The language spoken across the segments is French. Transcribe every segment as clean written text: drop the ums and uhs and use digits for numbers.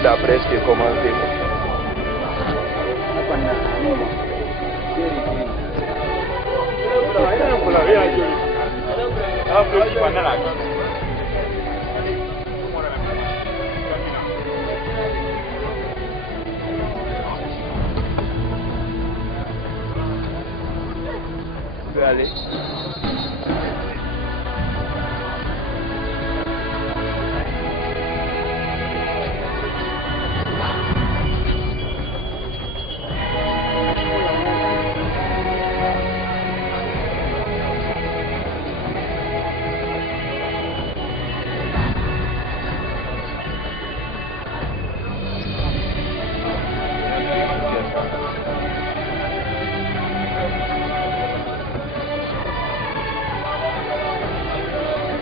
Il a presque commencé. Tu peux aller.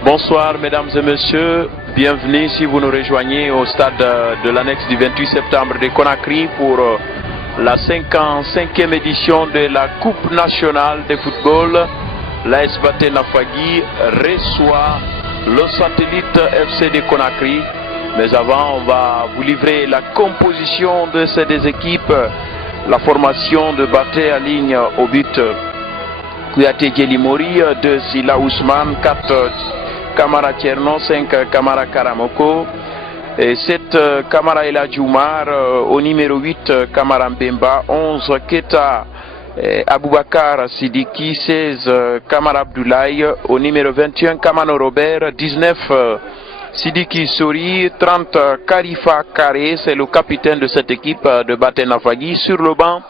Bonsoir mesdames et messieurs, bienvenue si vous nous rejoignez au stade de l'annexe du 28 septembre de Conakry pour la 55e édition de la Coupe nationale de football. L'AS Baté Nafagui reçoit le satellite FC de Conakry. Mais avant, on va vous livrer la composition de ces deux équipes. La formation de Baté à ligne au but Kouyaté Djelimori, 2 Sila Ousmane, 4 Kamara Tcherno, 5 Kamara Karamoko, et 7 Kamara El Djoumar, au numéro 8 Kamara Mbemba, 11 Keta Aboubakar Sidiki, 16 Kamara Abdoulaye, au numéro 21 Kamano Robert, 19 Sidiki Sori, 30 Karifa Kare, c'est le capitaine de cette équipe de Baté Nafagui. Sur le banc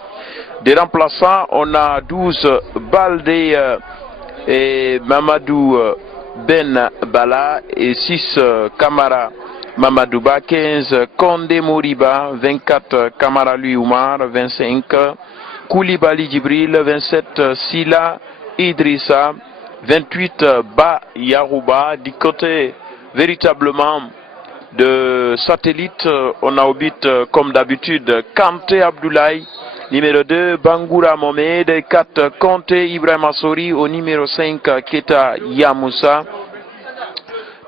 des remplaçants, on a 12 Baldé et Mamadou Ben Bala et 6 Kamara Mamadouba, 15 Kondé Moriba, 24 Kamara Lui Oumar, 25 Koulibaly Djibril, 27 Sila Idrissa, 28 Ba Yarouba. Du côté véritablement de satellite, on a au but comme d'habitude Kanté Abdoulaye, numéro 2 Bangoura Mohamed, 4 Kanté Ibrahim Assori, au numéro 5 Keta Yamoussa,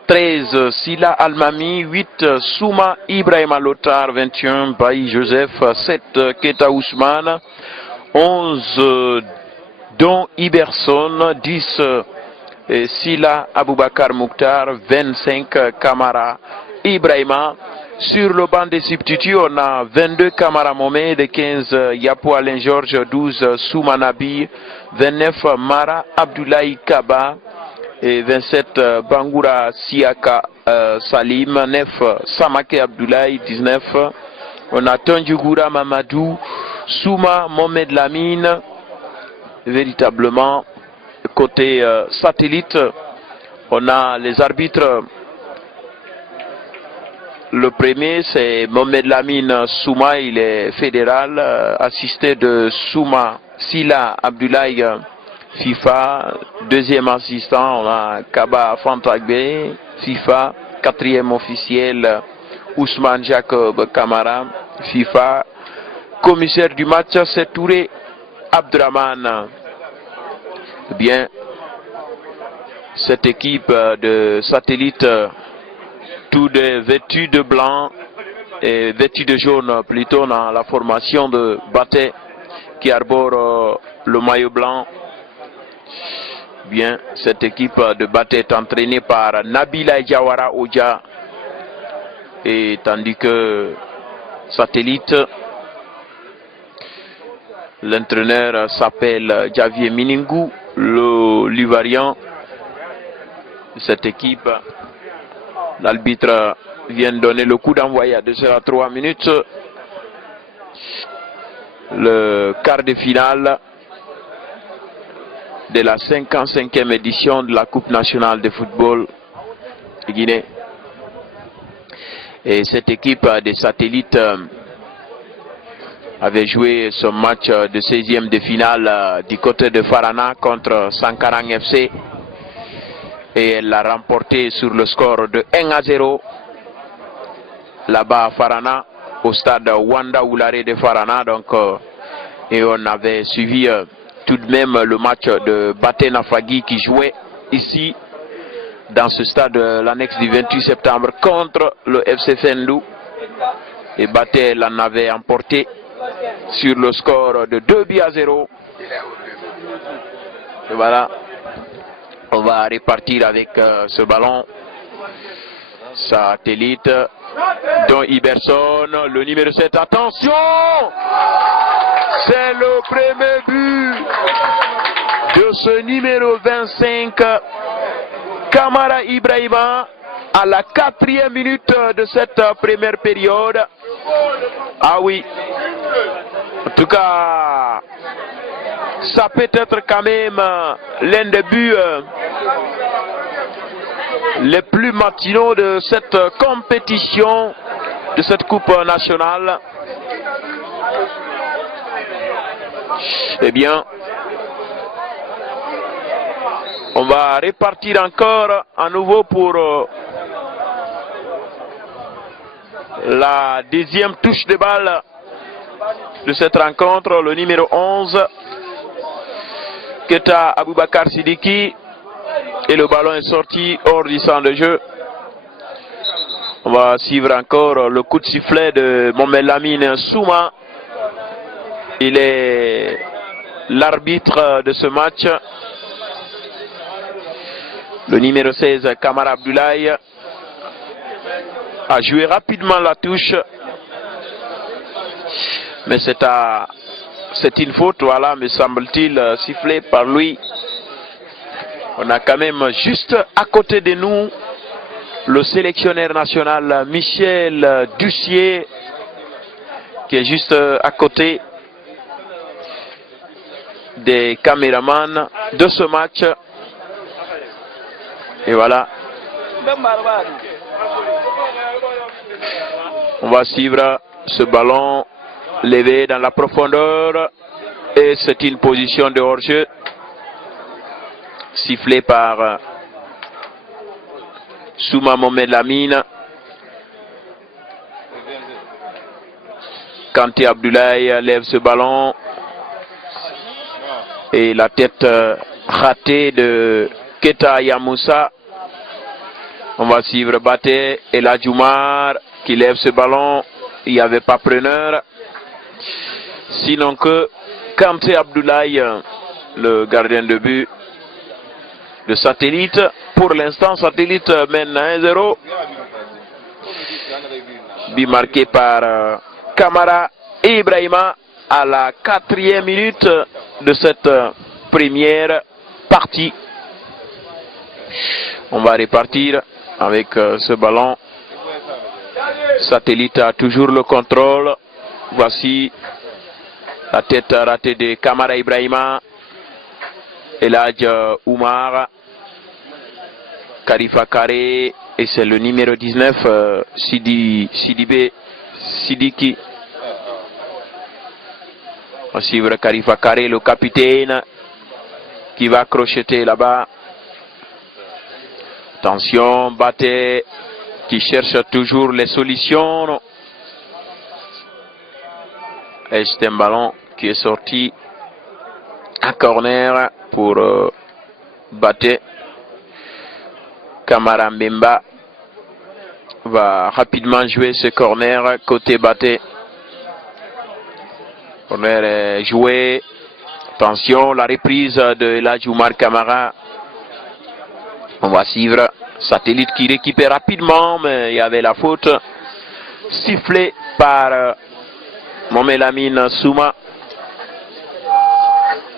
13 Sila Almami, 8 Souma Ibrahim Alotar, 21 Baï Joseph, 7 Keta Ousmane, 11 Don Iberson, 10 Sila Aboubakar Mouktar, 25 Kamara Ibrahima. Sur le banc des substituts, on a 22 Kamara Mohamed, 15 Yapo Alain Georges, 12 Souma Nabi, 29 Mara Abdoulaye Kaba et 27 Bangoura Siaka Salim, 9 Samake Abdoulaye, 19 on a Tandjougoura Mamadou, Souma Mohamed Lamine. Véritablement côté satellite, on a les arbitres. Le premier, c'est Mohamed Lamine Souma, il est fédéral, assisté de Souma Sila Abdoulaye FIFA. Deuxième assistant, on a Kaba Fantagbe FIFA. Quatrième officiel, Ousmane Jacob Kamara FIFA. Commissaire du match, c'est Touré Abdraman. Bien, cette équipe de satellite, tout vêtus de blanc et vêtus de jaune plutôt dans la formation de Baté qui arbore le maillot blanc. Bien, cette équipe de Baté est entraînée par Nabila Diawara Oja, et tandis que Satellite. L'entraîneur s'appelle Javier Miningou, l'Ivoirien de cette équipe. L'arbitre vient de donner le coup d'envoi à 2h03 minutes. Le quart de finale de la 55e édition de la Coupe nationale de football de Guinée. Et cette équipe des Satellites avait joué son match de 16e de finale du côté de Farana contre Sankarang FC et elle l'a remporté sur le score de 1-0 là-bas à Farana, au stade Wanda Oulare de Farana. Donc, et on avait suivi tout de même le match de Baté Nafagi qui jouait ici dans ce stade, l'annexe du 28 septembre contre le FC Fendou. Et Baté l'en avait emporté sur le score de 2-0. Et voilà, on va repartir avec ce ballon. Satellite, Don Iberson, le numéro 7. Attention, c'est le premier but de ce numéro 25, Kamara Ibrahima, à la 4e minute de cette première période. Ah oui, en tout cas, ça peut être quand même l'un des buts les plus matinaux de cette compétition, de cette coupe nationale. Eh bien, on va repartir encore à nouveau pour la deuxième touche de balle de cette rencontre, le numéro 11, Keta Aboubakar Sidiki, et le ballon est sorti hors du champ de jeu. On va suivre encore le coup de sifflet de Mohamed Lamine Souma. Il est l'arbitre de ce match. Le numéro 16, Kamara Abdoulaye, a joué rapidement la touche. Mais c'est une faute, voilà, me semble-t-il, sifflée par lui. On a quand même juste à côté de nous le sélectionneur national Michel Dussier qui est juste à côté des caméramans de ce match. Et voilà. On va suivre ce ballon levé dans la profondeur et c'est une position de hors-jeu sifflé par Souma Mohamed Lamine. Kanté Abdoulaye lève ce ballon et la tête ratée de Keta Yamoussa. On va suivre Baté et la Djoumar qui lève ce ballon. Il n'y avait pas preneur. Sinon que Kanté Abdoulaye, le gardien de but de Satellite. Pour l'instant, Satellite mène 1-0. But marqué par Kamara et Ibrahima à la 4e minute de cette première partie. On va repartir avec ce ballon. Satellite a toujours le contrôle. Voici la tête ratée de Kamara Ibrahima. Eladj Oumar, Karifa Kare, et c'est le numéro 19, Sidiki. On va suivre Karifa Kare, le capitaine, qui va crocheter là-bas. Attention, Baté, qui cherche toujours les solutions. Et c'est un ballon qui est sorti à corner pour Baté. Kamara Mbemba va rapidement jouer ce corner côté Baté. Corner est joué. Attention, la reprise de Eladj Oumar Kamara. On va suivre Satellite qui récupère rapidement, mais il y avait la faute sifflée par Momelamine Souma.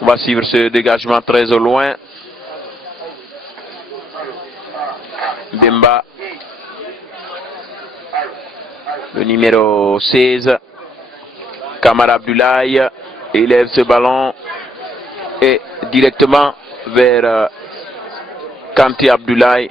On va suivre ce dégagement très au loin. Bemba, le numéro 16, Kamara Abdoulaye, élève ce ballon et directement vers Kanté Abdoulaye.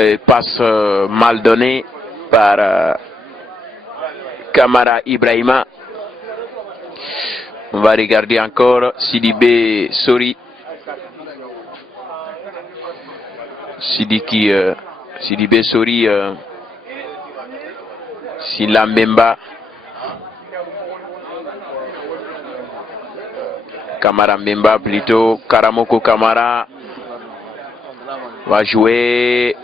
Et passe mal donnée par Kamara Ibrahima. On va regarder encore Sidibé Sori. Sidibé Sori, Silambemba. Kamara Mbemba plutôt. Karamoko Kamara va jouer.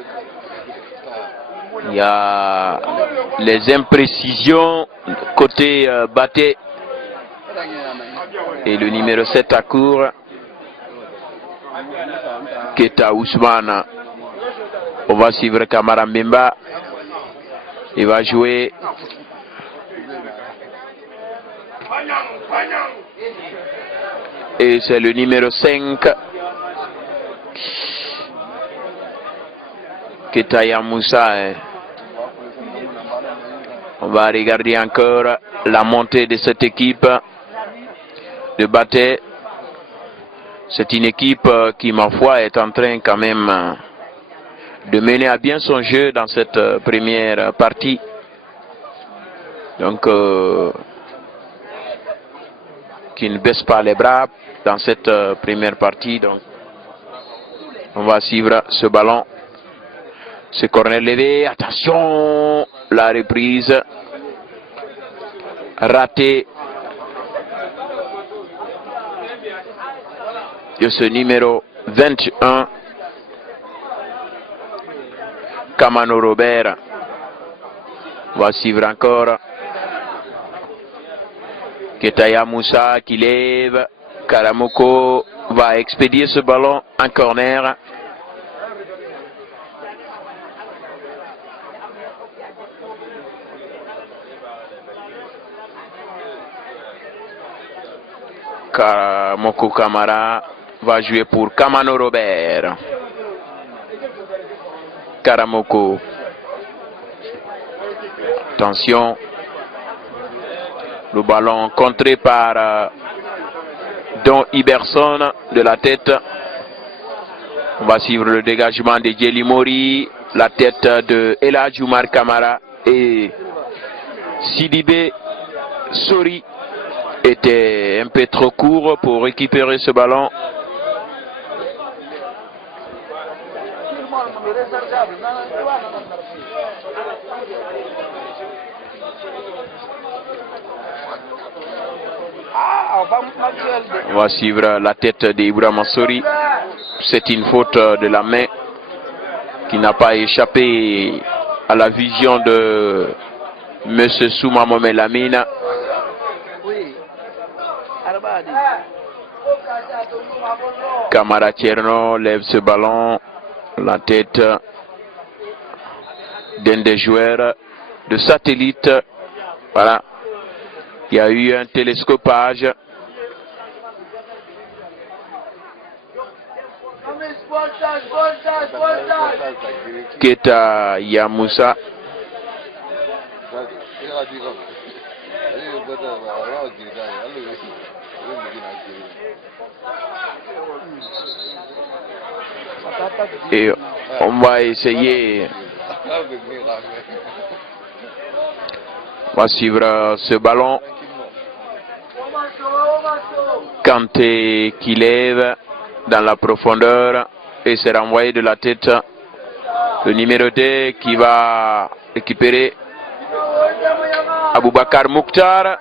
Il y a les imprécisions côté Baté. Et le numéro 7 à court, Keta Ousmane. On va suivre Kamara Mbemba. Il va jouer. Et c'est le numéro 5. Keta Yamoussa. On va regarder encore la montée de cette équipe de Baté. C'est une équipe qui, ma foi, est en train quand même de mener à bien son jeu dans cette première partie. Donc, qui ne baisse pas les bras dans cette première partie. Donc, on va suivre ce ballon. Ce corner levé. Attention, la reprise ratée de ce numéro 21, Kamano Robert. On va suivre encore Ketaya Moussa qui lève. Karamoko va expédier ce ballon en corner. Karamoko Kamara va jouer pour Kamano Robert. Karamoko. Attention. Le ballon contré par Don Iberson de la tête. On va suivre le dégagement de Djeli Mori. La tête de Eladj Oumar Kamara et Sidibé Sori était un peu trop court pour récupérer ce ballon. On va suivre la tête d'Ibrahima Sori. C'est une faute de la main qui n'a pas échappé à la vision de M. Souma Momelamine. Kamara Tierno lève ce ballon, la tête d'un des joueurs de satellite. Voilà, il y a eu un télescopage. Keta Yamoussa. Et on va essayer. On va suivre ce ballon. Kanté qui lève dans la profondeur et c'est renvoyé de la tête. Le numéro 2 qui va récupérer Aboubakar Mouktar.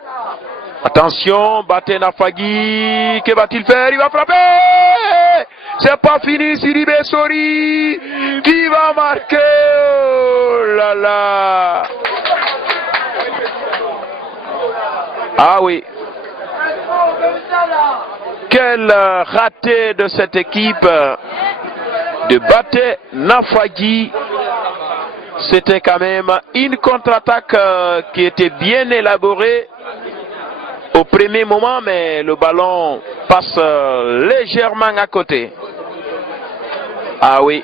Attention, Baté Nafagui. Que va-t-il faire? Il va frapper. C'est pas fini, Sidibé Sori qui va marquer. Oh là là. Ah oui. Quel raté de cette équipe. de Baté Nafagi. C'était quand même une contre-attaque qui était bien élaborée au premier moment, mais le ballon passe légèrement à côté. Ah oui.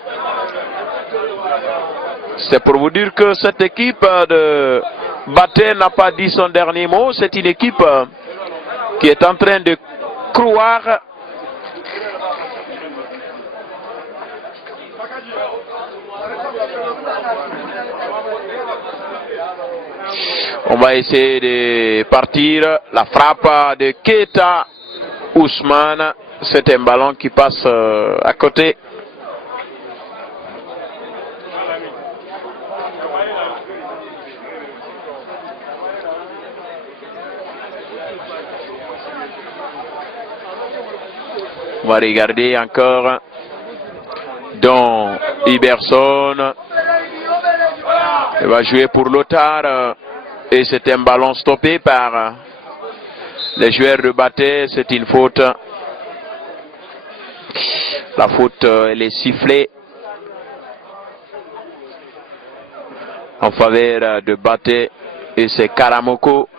C'est pour vous dire que cette équipe de Baté n'a pas dit son dernier mot. C'est une équipe qui est en train de croire. On va essayer de partir. La frappe de Keita Ousmane. C'est un ballon qui passe à côté. On va regarder encore Don Iberson. Il va jouer pour Lothar. Et c'est un ballon stoppé par les joueurs de Baté. C'est une faute. La faute, elle est sifflée en faveur de Baté. Et c'est Karamoko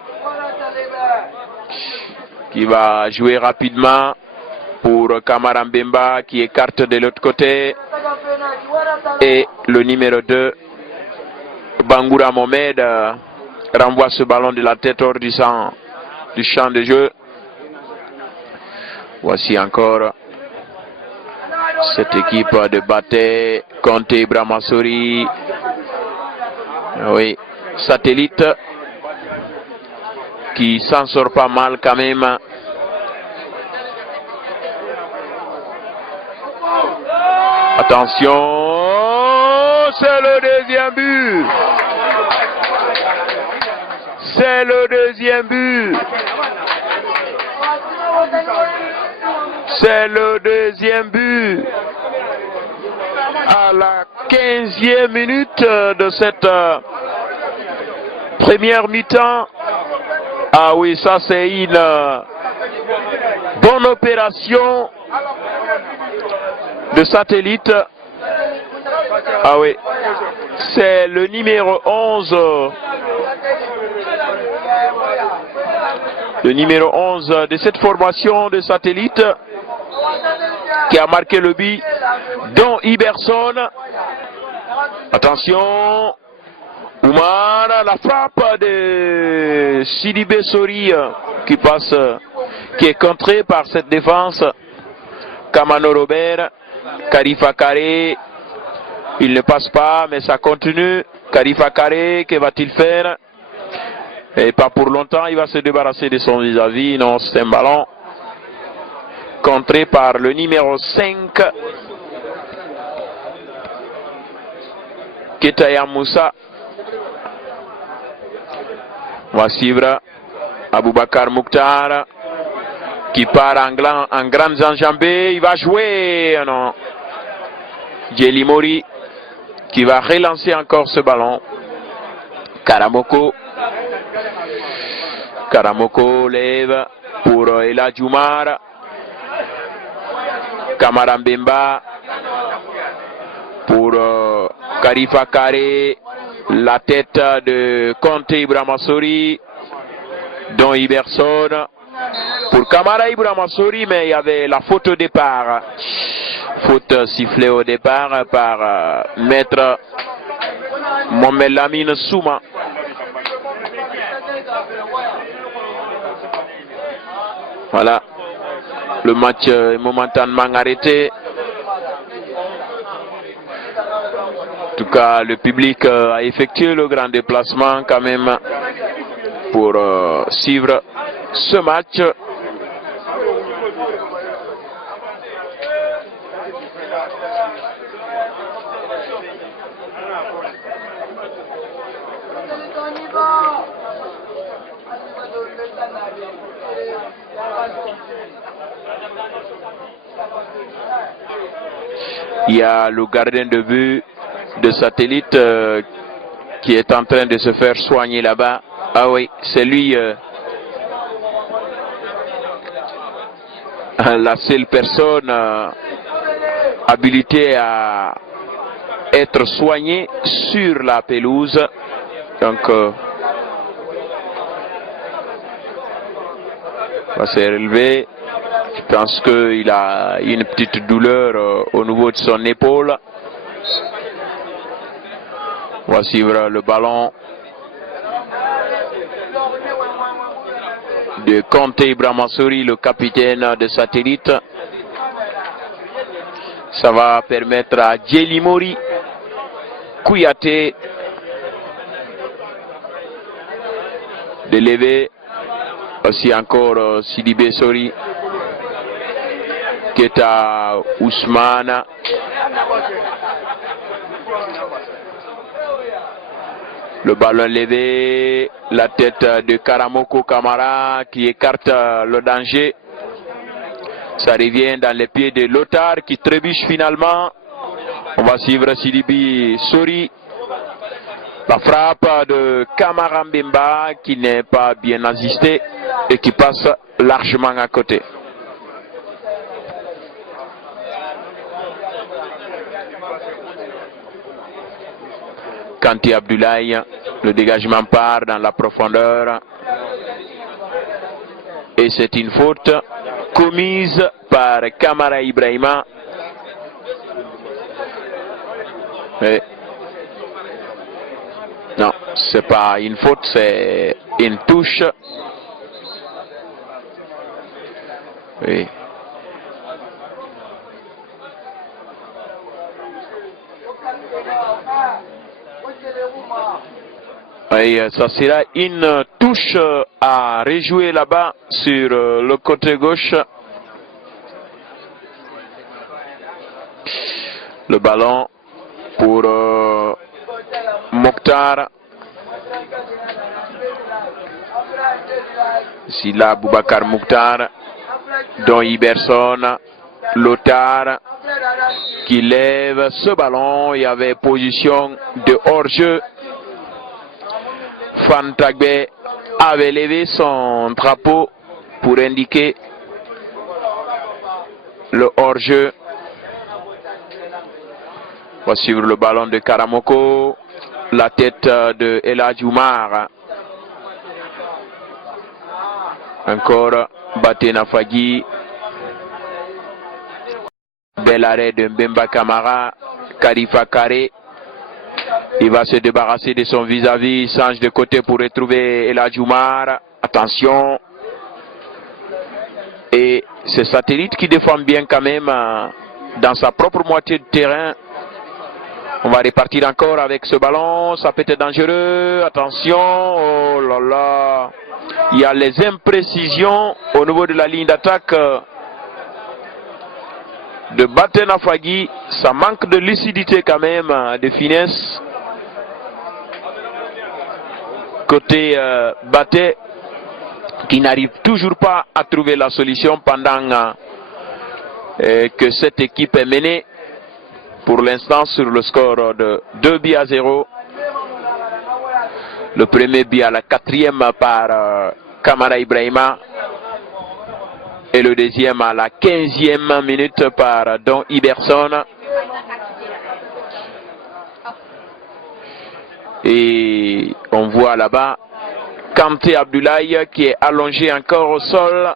qui va jouer rapidement pour Kamara Mbemba qui écarte de l'autre côté. Et le numéro 2, Bangoura Mohamed, renvoie ce ballon de la tête hors du champ de jeu. Voici encore cette équipe de Baté, Conté Brahmasori. Oui, Satellite qui s'en sort pas mal quand même. Attention, c'est le deuxième but. C'est le deuxième but. C'est le deuxième but. À la 15e minute de cette première mi-temps. Ah oui, ça c'est une bonne opération de Satellite. Ah oui, c'est le numéro 11. Le numéro 11 de cette formation de Satellite qui a marqué le but, Don Iberson. Attention, Oumar, la frappe de Sidibé Sori qui passe, qui est contrée par cette défense. Kamano Robert, Karifa Kare, il ne passe pas, mais ça continue. Karifa Kare, que va-t-il faire? Et pas pour longtemps, il va se débarrasser de son vis-à-vis. Non, c'est un ballon contré par le numéro 5. Ketaya Moussa. On va suivre Aboubakar Mouktar qui part en grandes enjambées. Il va jouer. Non. Djeli Mori qui va relancer encore ce ballon. Karamoko. Karamoko lève pour Ela Djoumar. Kamara Mbemba pour Karifa Kare. La tête de Conté Brahmasori. Don Iberson pour Kamara Brahmasori, mais il y avait la faute au départ. Faute sifflée au départ par maître Mohamed Lamine Souma. Voilà, le match est momentanément arrêté. En tout cas, le public a effectué le grand déplacement quand même pour suivre ce match. Il y a le gardien de but de Satellite qui est en train de se faire soigner là-bas. Ah oui, c'est lui la seule personne habilité à être soigné sur la pelouse. Donc, va se relever. Je pense qu'il a une petite douleur au niveau de son épaule. On va suivre le ballon de Conte Ibramasori, le capitaine de Satellite. Ça va permettre à Djelimori Kouyaté de lever. Aussi encore Sidibé Sori, Keta Ousmane. Le ballon levé, la tête de Karamoko Kamara qui écarte le danger. Ça revient dans les pieds de Lothar qui trébuche finalement. On va suivre Sidibé Sori. La frappe de Kamara Mbemba qui n'est pas bien assistée et qui passe largement à côté. Kanti Abdoulaye, le dégagement part dans la profondeur. Et c'est une faute commise par Kamara Ibrahima. Et non, c'est pas une faute, c'est une touche. Oui. Et ça sera une touche à rejouer là-bas sur le côté gauche. Le ballon pour Mokhtar. Ici là, Boubacar Mokhtar, Don Iberson, Lothar qui lève ce ballon. Il y avait position de hors-jeu. Fantagbe avait levé son drapeau pour indiquer le hors-jeu. On va suivre le ballon de Karamoko, la tête de El Hadji Oumar. Encore Batena Fagui. Bel arrêt de Mbemba Kamara. Karifa Kare. Il va se débarrasser de son vis-à-vis. Change de côté pour retrouver El Hadji Oumar. Attention. Et c'est Satellite qui défend bien quand même dans sa propre moitié de terrain. On va repartir encore avec ce ballon. Ça peut être dangereux. Attention. Oh là là. Il y a les imprécisions au niveau de la ligne d'attaque de Batena Fagui. Ça manque de lucidité quand même, de finesse. Côté Baté qui n'arrive toujours pas à trouver la solution pendant que cette équipe est menée pour l'instant sur le score de 2-0. Le premier but à la 4e par Kamara Ibrahima et le deuxième à la 15e minute par Don Iberson. Et on voit là-bas Kanté Abdoulaye qui est allongé encore au sol.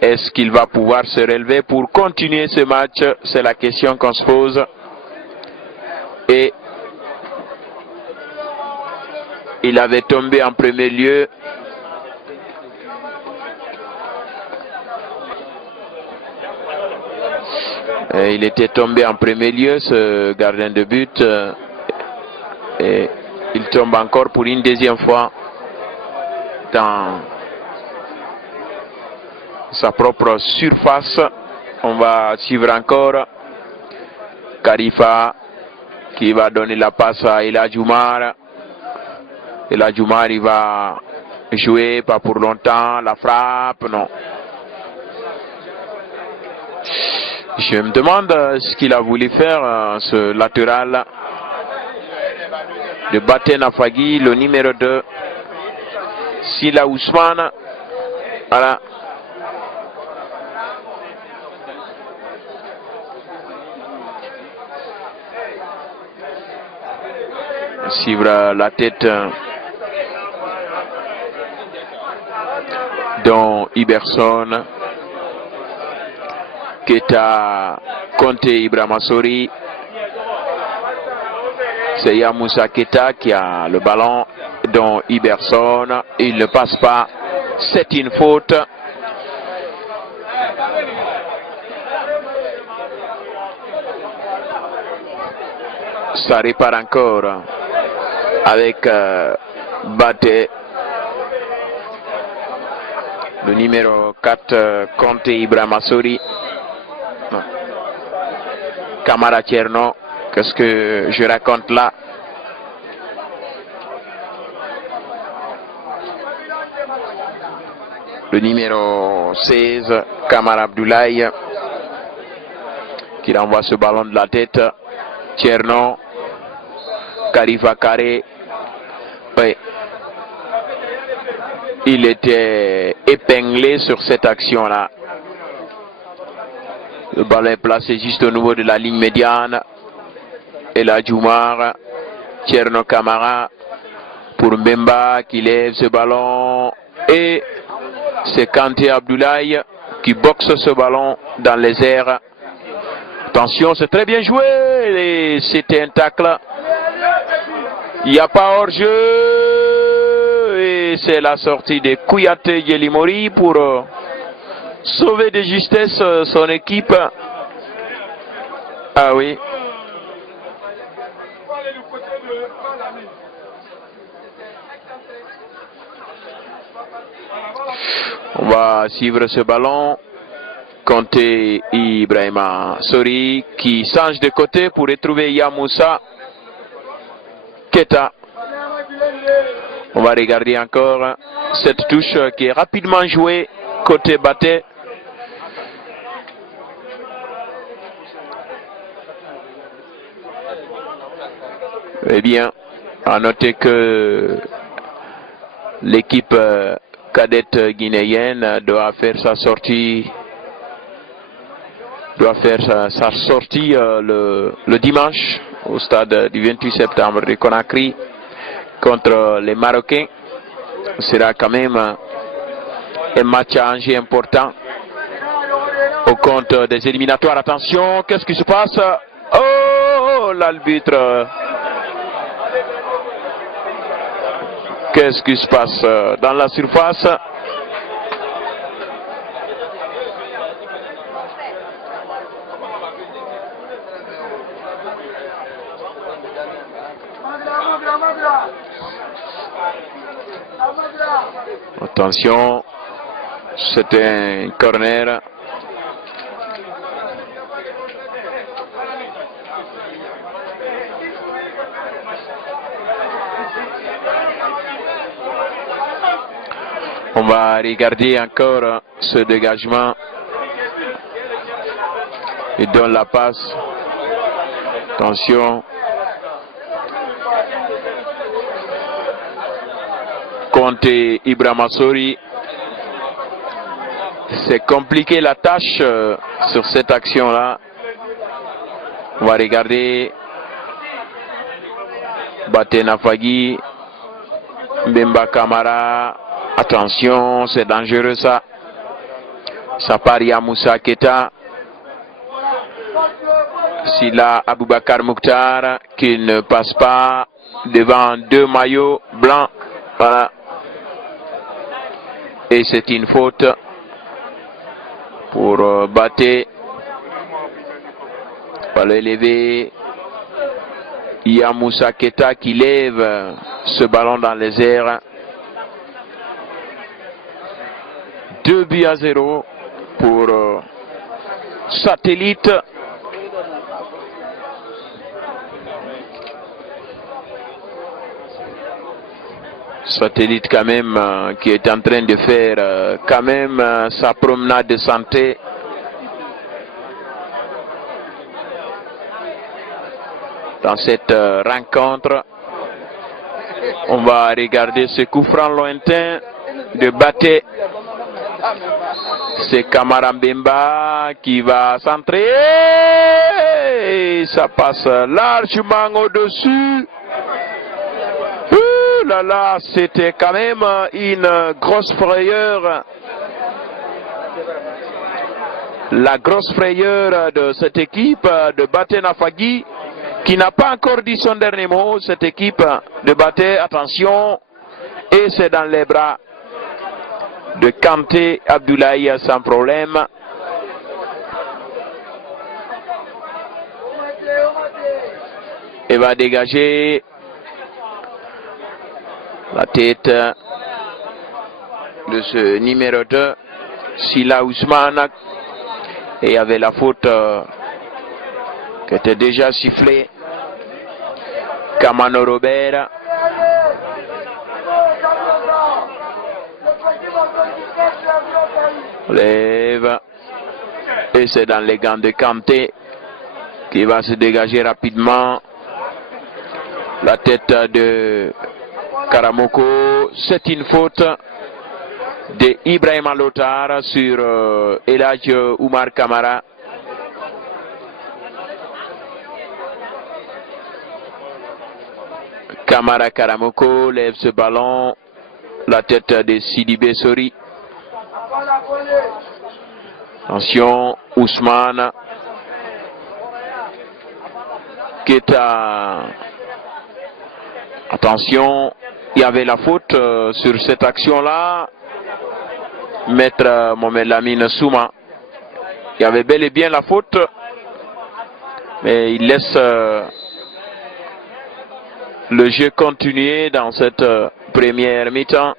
Est-ce qu'il va pouvoir se relever pour continuer ce match? C'est la question qu'on se pose. Et il avait tombé en premier lieu. Et il était tombé en premier lieu, ce gardien de but. Et il tombe encore pour une deuxième fois dans sa propre surface. On va suivre encore Karifa qui va donner la passe à El Hadji Oumar. El Hadji Oumar, il va jouer, pas pour longtemps, la frappe, non. Je me demande ce qu'il a voulu faire, ce latéral de Batena Fagui, le numéro 2, Sila Ousmane. Voilà. suivre la tête dans Iberson, Keita, Conte Ibrahima-Sori. C'est Yamoussa Keita qui a le ballon dans Iberson. Il ne passe pas. C'est une faute. Ça répare encore avec Baté. Le numéro 4, Conte Ibrahima-Sori. Camara Tierno, qu'est-ce que je raconte là? Le numéro 16, Kamara Abdoulaye, qui renvoie ce ballon de la tête. Tierno, Karifa Carré. Oui. Il était épinglé sur cette action-là. Le ballon est placé juste au niveau de la ligne médiane. Et là, Djoumar, Tierno Kamara pour Mbemba qui lève ce ballon. Et c'est Kanté Abdoulaye qui boxe ce ballon dans les airs. Attention, c'est très bien joué. Et c'était un tacle. Il n'y a pas hors-jeu. Et c'est la sortie de Kouyaté Yelimori pour sauver de justesse son équipe. Ah oui. On va suivre ce ballon. Conté Ibrahima-Sori qui change de côté pour retrouver Yamoussa Keita. On va regarder encore cette touche qui est rapidement jouée côté Baté. Eh bien, à noter que l'équipe cadette guinéenne doit faire sa sortie. Sa sortie le dimanche au stade du 28 septembre de Conakry contre les Marocains. Ce sera quand même un match à enjeu important au compte des éliminatoires. Attention, qu'est-ce qui se passe? Oh, l'arbitre. Qu'est-ce qui se passe dans la surface? Attention, c'était un corner. On va regarder encore ce dégagement. Il donne la passe. Attention. Conté Ibrahima-Sori. C'est compliqué la tâche sur cette action-là. On va regarder. Baté Nafagui. Mbemba Kamara. Attention, c'est dangereux ça. Ça part Yamoussa Keita. Sila Aboubakar Mouktar qui ne passe pas devant deux maillots blancs. Voilà. Et c'est une faute pour Baté. On va l'élever. Yamoussa Keita qui lève ce ballon dans les airs. 2-0 pour Satellite. Satellite quand même qui est en train de faire quand même sa promenade de santé. Dans cette rencontre, on va regarder ce coup franc lointain de Baté. C'est Kamara Mbemba qui va centrer. Et ça passe largement au-dessus là là, c'était quand même une grosse frayeur. La grosse frayeur de cette équipe de Baté Nafagui qui n'a pas encore dit son dernier mot. Cette équipe de Baté, attention, et c'est dans les bras de Kanté Abdoulaye sans problème. Et va dégager la tête de ce numéro 2, Sila Ousmane. Et il y avait la faute qui était déjà sifflée. Kamano Robert. Lève. Et c'est dans les gants de Kanté qui va se dégager rapidement. La tête de Karamoko. C'est une faute de Ibrahima Lotar sur Elhadj Oumar Kamara. Kamara Karamoko lève ce ballon. La tête de Sidibé Sori. Attention, Ousmane. Keta. Attention, il y avait la faute sur cette action-là. Maître Mohamed Lamine Souma. Il y avait bel et bien la faute. Mais il laisse le jeu continuer dans cette première mi-temps.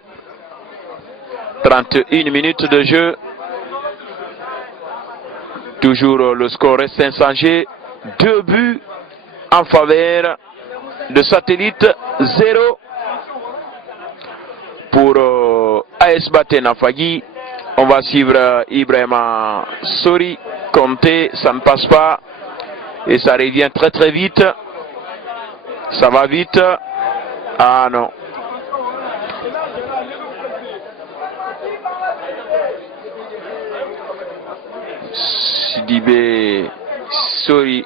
31 minutes de jeu. Toujours le score reste inchangé. 2 buts en faveur de Satellite, 0 pour AS Baté Nafagui. On va suivre Ibrahima Sori. Kanté, ça ne passe pas. Et ça revient très très vite. Ça va vite. Ah non. Sidibé Sori.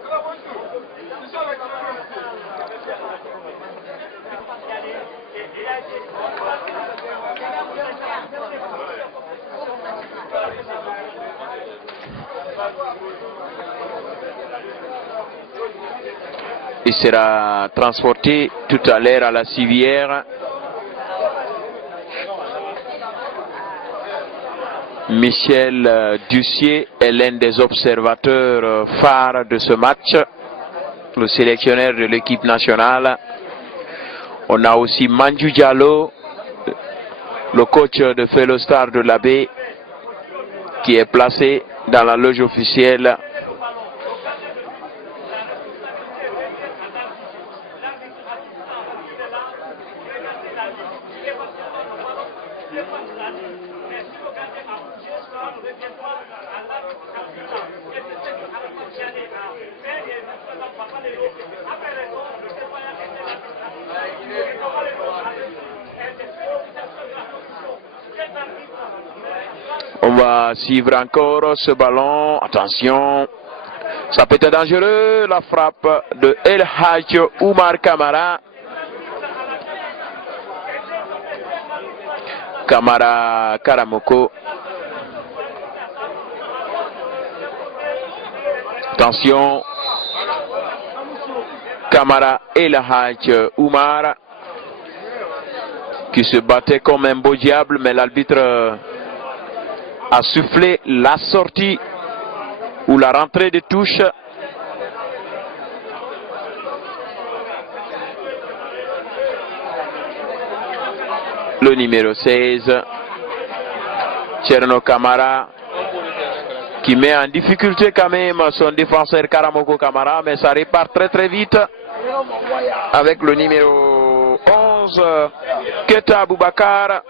Il sera transporté tout à l'heure à la civière. Michel Dussier est l'un des observateurs phares de ce match, le sélectionneur de l'équipe nationale. On a aussi Mandjou Diallo, le coach de Fellow Star de l'Abbé, qui est placé dans la loge officielle. On va suivre encore ce ballon. Attention, ça peut être dangereux. La frappe de Elhadj Oumar Kamara. Kamara Karamoko. Attention. Kamara Elhadj Oumar qui se battait comme un beau diable, mais l'arbitre a soufflé la sortie ou la rentrée de touche. Le numéro 16, Tcherno Kamara, qui met en difficulté quand même son défenseur Karamoko Kamara, mais ça repart très très vite avec le numéro 11, Keta Aboubakar.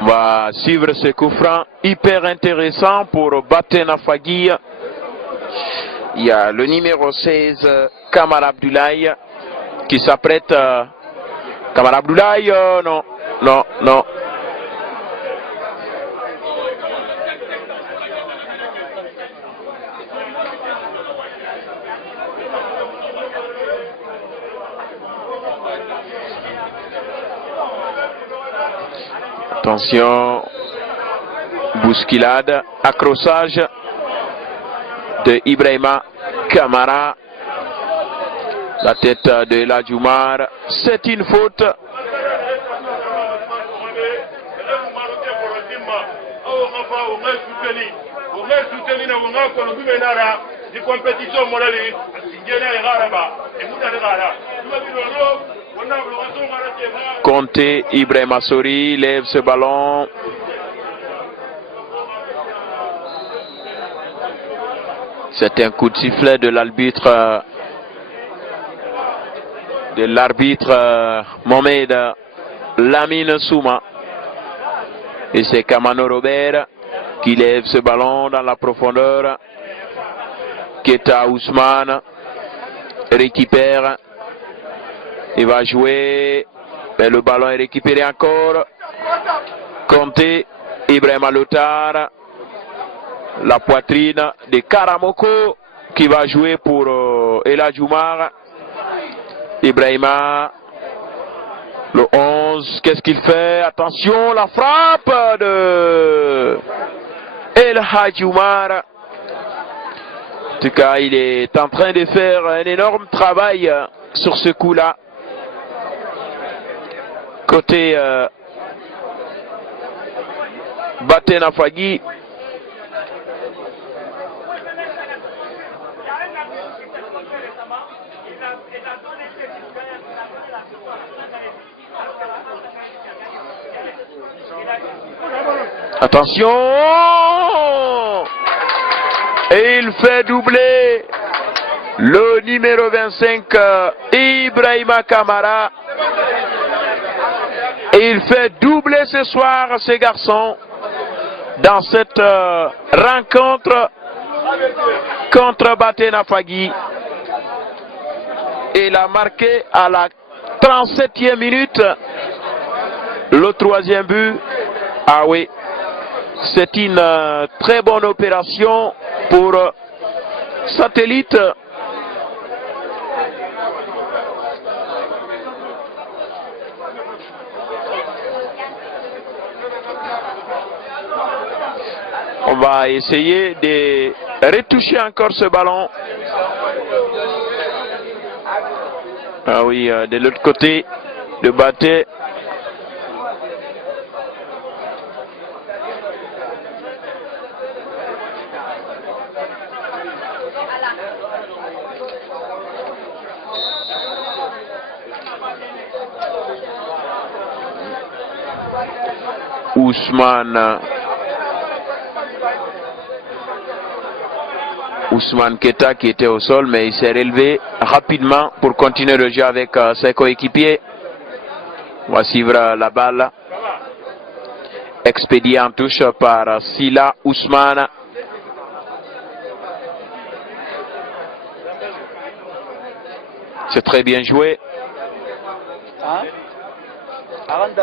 On va suivre ce coup franc hyper intéressant pour Baté Nafagui. Il y a le numéro 16, Kamara Abdoulaye, qui s'apprête. Kamara Abdoulaye, non. non, non. Attention, bousculade, accrochage de Ibrahima Kamara, la tête de la Djoumar, c'est une faute. Conté, Ibrahima Sori lève ce ballon. C'est un coup de sifflet de l'arbitre Mohamed Lamine Souma. Et c'est Kamano Robert qui lève ce ballon dans la profondeur. Keta Ousmane récupère. Il va jouer. Mais le ballon est récupéré encore. Conté, Ibrahima Lotar. La poitrine de Karamoko qui va jouer pour Ela Djoumar. Ibrahima, le 11, qu'est-ce qu'il fait? Attention, la frappe de El Hadjoumar. En tout cas, il est en train de faire un énorme travail sur ce coup-là. Côté Batena Fagui. Attention! Et il fait doubler le numéro 25, Ibrahima Kamara. Et il fait doubler ce soir ce garçon dans cette rencontre contre Batena Fagui. Il a marqué à la 37e minute le 3e but. Ah oui, c'est une très bonne opération pour Satellite. On va essayer de retoucher encore ce ballon. Ah oui, de l'autre côté, de Baté. Ousmane Keta qui était au sol, mais il s'est relevé rapidement pour continuer le jeu avec ses coéquipiers. On va suivre la balle expédiée en touche par Sila Ousmane. C'est très bien joué.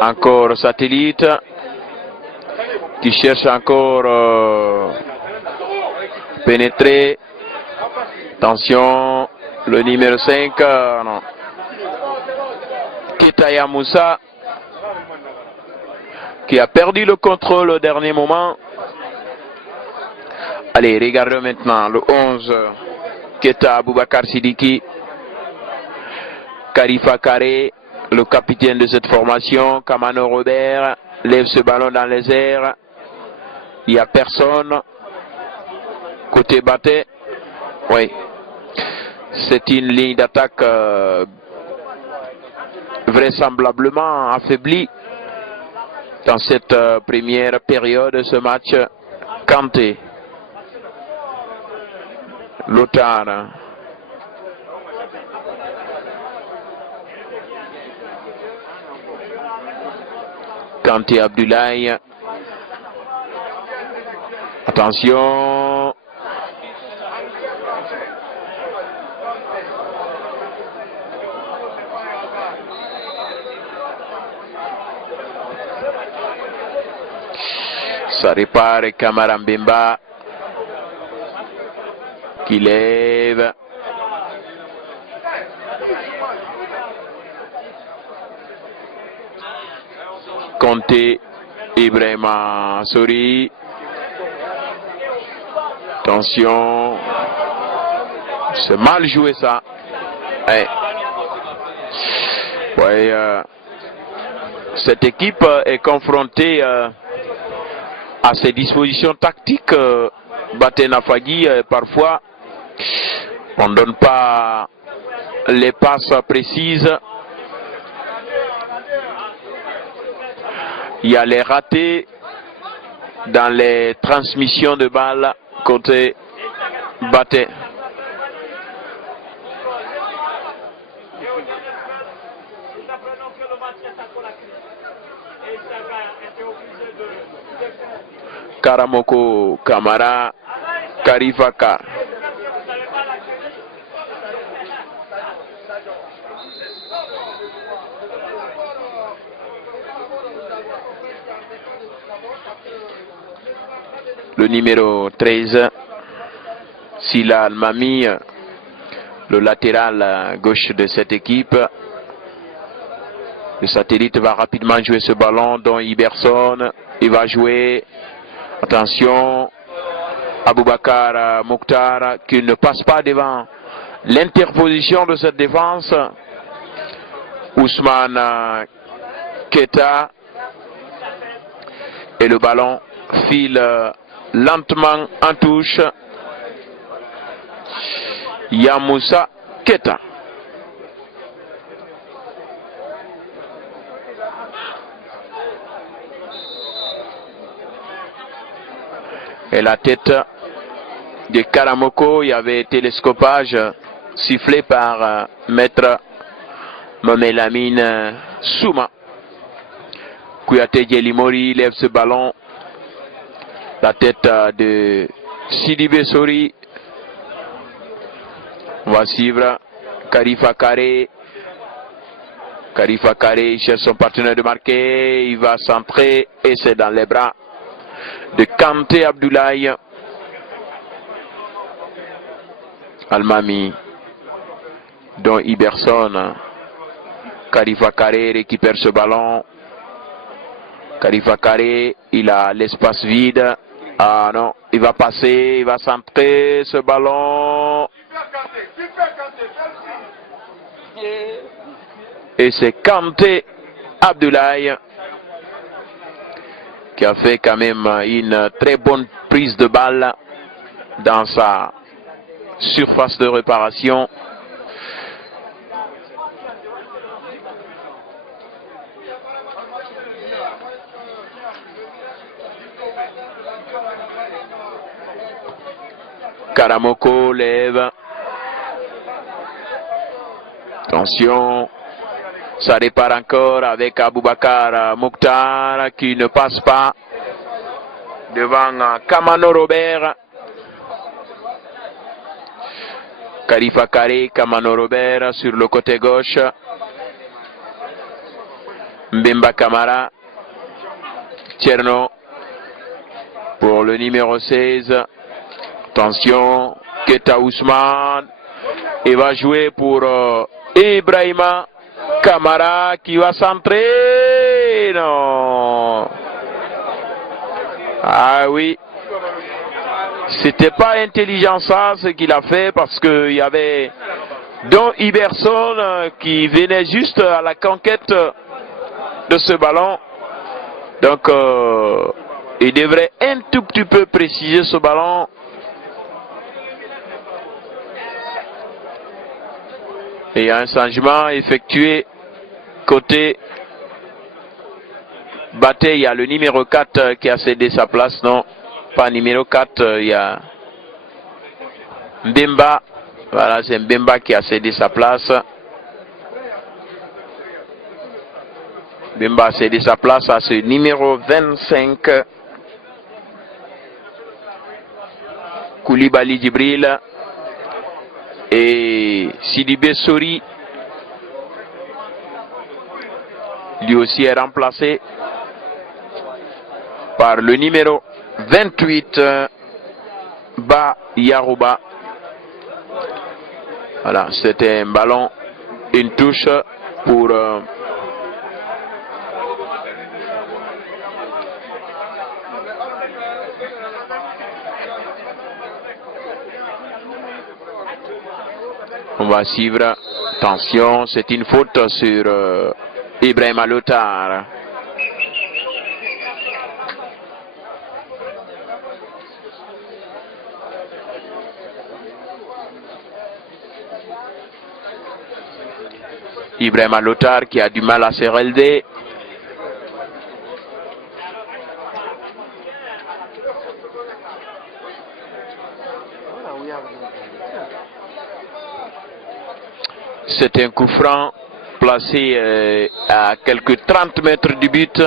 Encore Satellite qui cherche encore pénétrer. Attention, le numéro 5, non. Kitaya Moussa qui a perdu le contrôle au dernier moment. Allez, regardons maintenant le 11, Keta Aboubakar Sidiki, Karifa Kare, le capitaine de cette formation. Kamano Robert lève ce ballon dans les airs. Il n'y a personne. Côté Baté, oui. C'est une ligne d'attaque vraisemblablement affaiblie dans cette première période de ce match. Kanté, Lothar, Kanté Abdoulaye. Attention. Ça répare Kamara Mbemba qui lève. Conté Ibrahima Sori. Attention. C'est mal joué ça. Cette équipe est confrontée à ses dispositions tactiques. Batena Fagui, parfois, on ne donne pas les passes précises. Il y a les ratés dans les transmissions de balles côté Baté. Karamoko Kamara Karifaka. Le numéro 13, Sila Almami, le latéral gauche de cette équipe. Le satellite va rapidement jouer ce ballon, dont Iberson. Il va jouer. Attention, Aboubakar Mokhtar qui ne passe pas devant l'interposition de cette défense. Ousmane Keita. Et le ballon file lentement en touche. Yamoussa Keita. Et la tête de Karamoko, il y avait télescopage sifflé par maître Momelamine Souma. Kouyaté Djelimori lève ce ballon. La tête de Sidibé Sori. On va suivre Karifa Kare. Karifa Kare cherche son partenaire de marquer. Il va centrer et c'est dans les bras de Kanté Abdoulaye. Almami, dont Iberson. Karifa Kare récupère ce ballon. Karifa Kare, il a l'espace vide. Ah non, il va passer, il va centrer ce ballon. Et c'est Kanté Abdoulaye qui a fait quand même une très bonne prise de balle dans sa surface de réparation. Karamoko lève. Attention. Ça répare encore avec Aboubakar Mokhtar qui ne passe pas devant Kamano Robert. Karifa Kare, Kamano Robert sur le côté gauche. Mbemba Kamara. Tcherno pour le numéro 16. Attention, Keita Ousmane. Il va jouer pour Ibrahima Kamara qui va centrer. Non. Ah oui. C'était pas intelligent ça ce qu'il a fait parce qu'il y avait Don Iberson qui venait juste à la conquête de ce ballon. Donc il devrait un tout petit peu préciser ce ballon. Et il y a un changement effectué côté Baté. Il y a le numéro 4 qui a cédé sa place. Non, pas numéro 4. Il y a Mbemba. Voilà, c'est Mbemba qui a cédé sa place. Mbemba a cédé sa place à ce numéro 25. Koulibaly Djibril. Et Sidibé Sori lui aussi est remplacé par le numéro 28 Ba Yarouba. Voilà, c'était un ballon, une touche pour on va suivre. Attention, c'est une faute sur Ibrahima Lothar. Ibrahima Lothar qui a du mal à se relever. C'est un coup franc placé à quelques 30 mètres du but.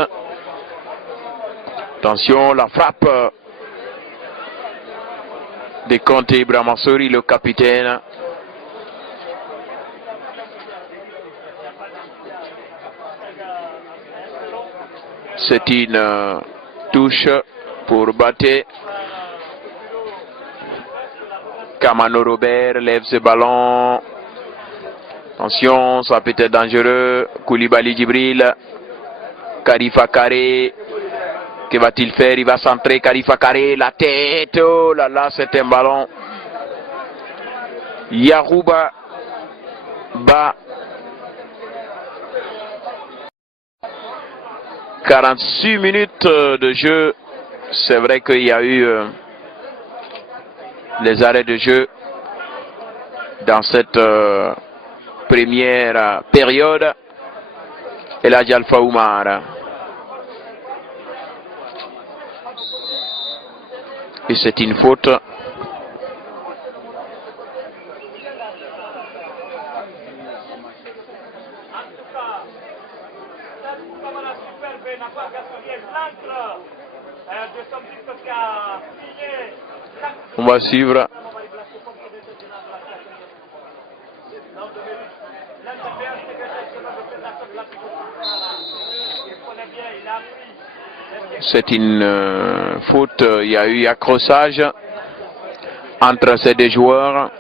Attention, la frappe de Conte Ibrahima Sori, le capitaine. C'est une touche pour Baté. Kamano Robert lève ce ballon. Attention, ça peut être dangereux. Koulibaly Djibril. Khalifa Karé. Que va-t-il faire? Il va centrer. Khalifa Karé, la tête. Oh là là, c'est un ballon. Yarouba Ba. 46 minutes de jeu. C'est vrai qu'il y a eu les arrêts de jeu dans cette première période. Et là, Alpha Oumar. Et c'est une faute. On va suivre. C'est une faute. Il y a eu accrochage entre ces deux joueurs.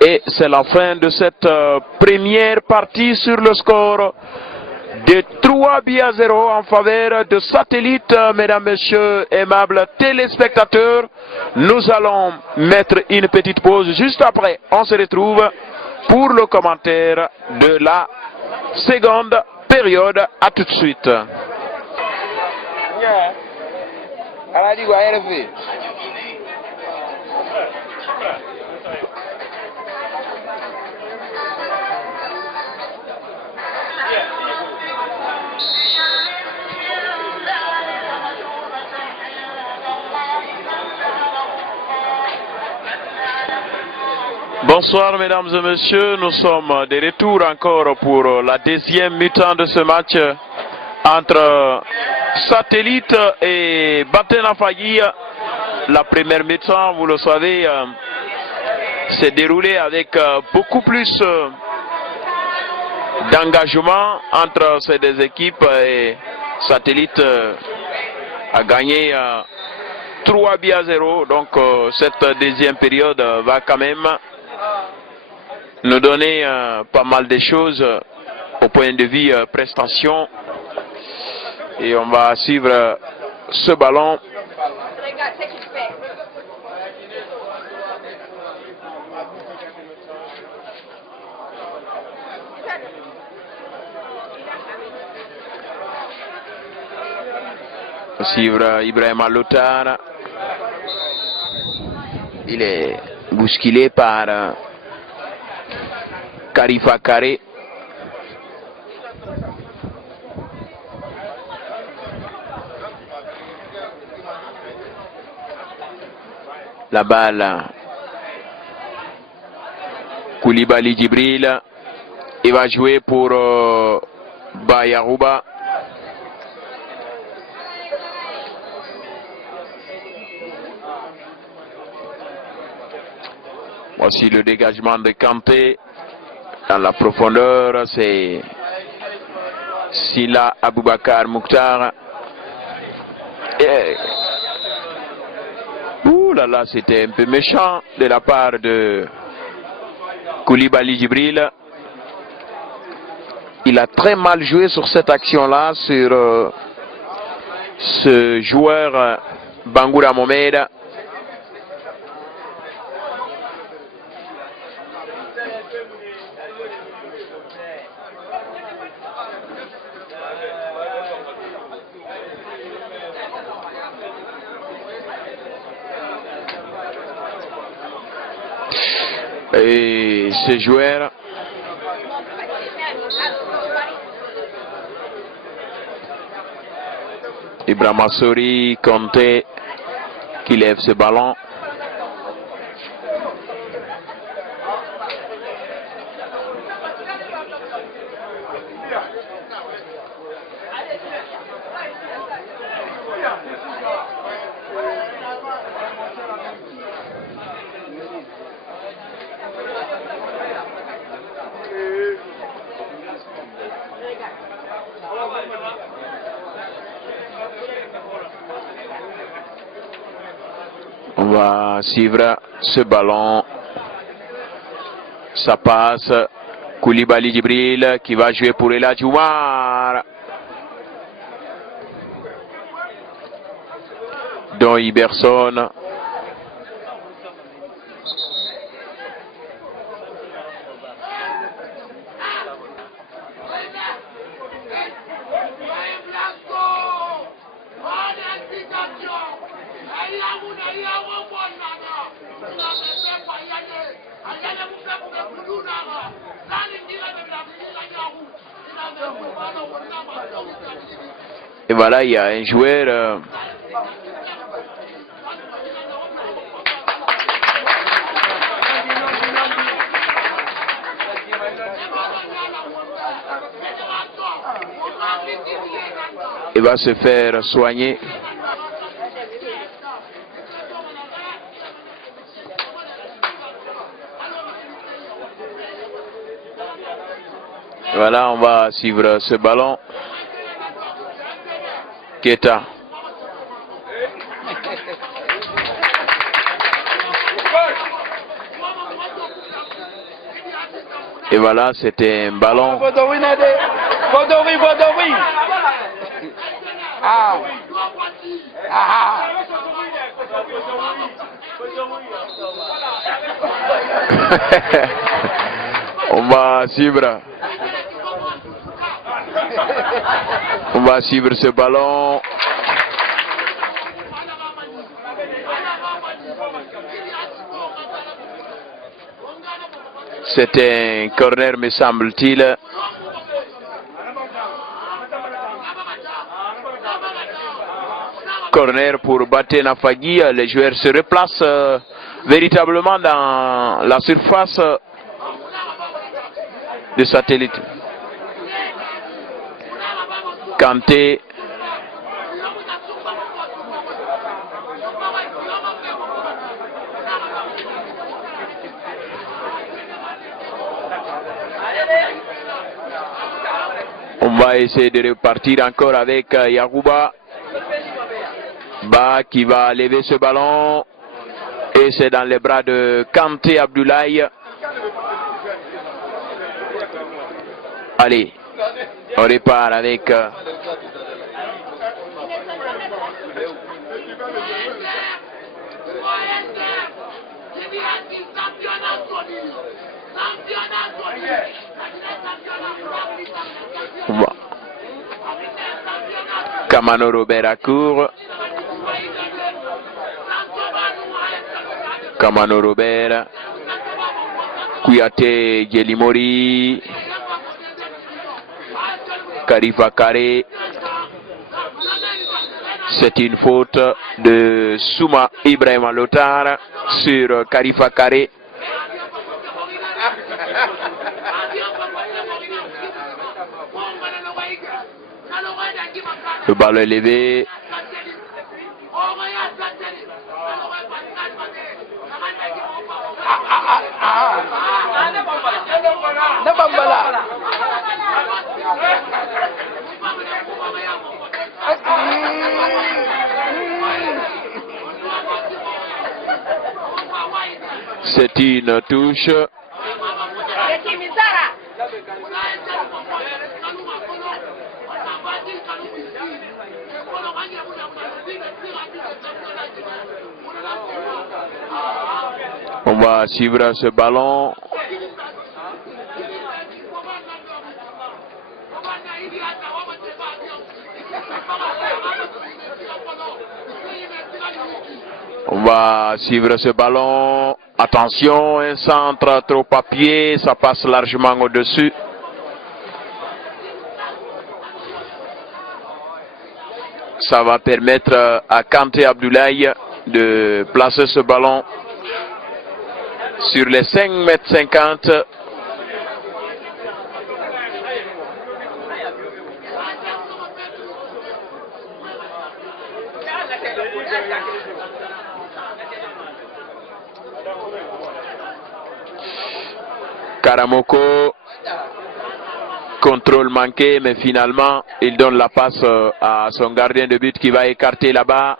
Et c'est la fin de cette première partie sur le score de 3-0 en faveur de Satellite. Mesdames, messieurs, aimables téléspectateurs, nous allons mettre une petite pause. Juste après, on se retrouve pour le commentaire de la seconde période. À tout de suite. Bonsoir mesdames et messieurs, nous sommes de retour encore pour la deuxième mi-temps de ce match entre Satellite et Batena Fagui. La première mi-temps, vous le savez, s'est déroulée avec beaucoup plus d'engagement entre ces deux équipes et Satellite a gagné 3-0. Donc cette deuxième période va quand même nous donner pas mal de choses au point de vue prestation. Et on va suivre ce ballon. Suivre Ibrahima Lothar. Il est bousculé par Khalifa Karé. La balle. Koulibaly Djibril. Il va jouer pour Ba Yarouba. Voici le dégagement de Kanté. Dans la profondeur, c'est Sila Aboubakar Mouktar. Ouh là là, c'était un peu méchant de la part de Koulibaly Djibril. Il a très mal joué sur cette action-là, sur ce joueur Bangoura Mohamed. Et ce joueur Ibrahima Sori, Kanté qui lève ce ballon. On va suivre ce ballon. Ça passe. Koulibaly Djibril qui va jouer pour El Hadji Oumar. Don Iberson. Et voilà, il y a un joueur il va se faire soigner. Voilà, on va suivre ce ballon. Keita. Et voilà, c'était un ballon. On va suivre. On va suivre ce ballon. C'est un corner, me semble-t-il. Corner pour Batena Fagui. Les joueurs se replacent véritablement dans la surface de satellite. Kanté. On va essayer de repartir encore avec Yarouba. Ba qui va lever ce ballon. Et c'est dans les bras de Kanté Abdoulaye. Allez, on repart avec Kamano Robert Akour. Kamano Robert. Kouyaté Djelimori. Karifa Kare. C'est une faute de Souma Ibrahima Lotar sur Karifa Kare. Le ballon est levé. C'est une touche. On va suivre ce ballon. On va suivre ce ballon. Attention, un centre trop à pied, ça passe largement au-dessus. Ça va permettre à Kanté Abdoulaye de placer ce ballon sur les 5,50 m. Karamoko, contrôle manqué, mais finalement il donne la passe à son gardien de but qui va écarter là-bas.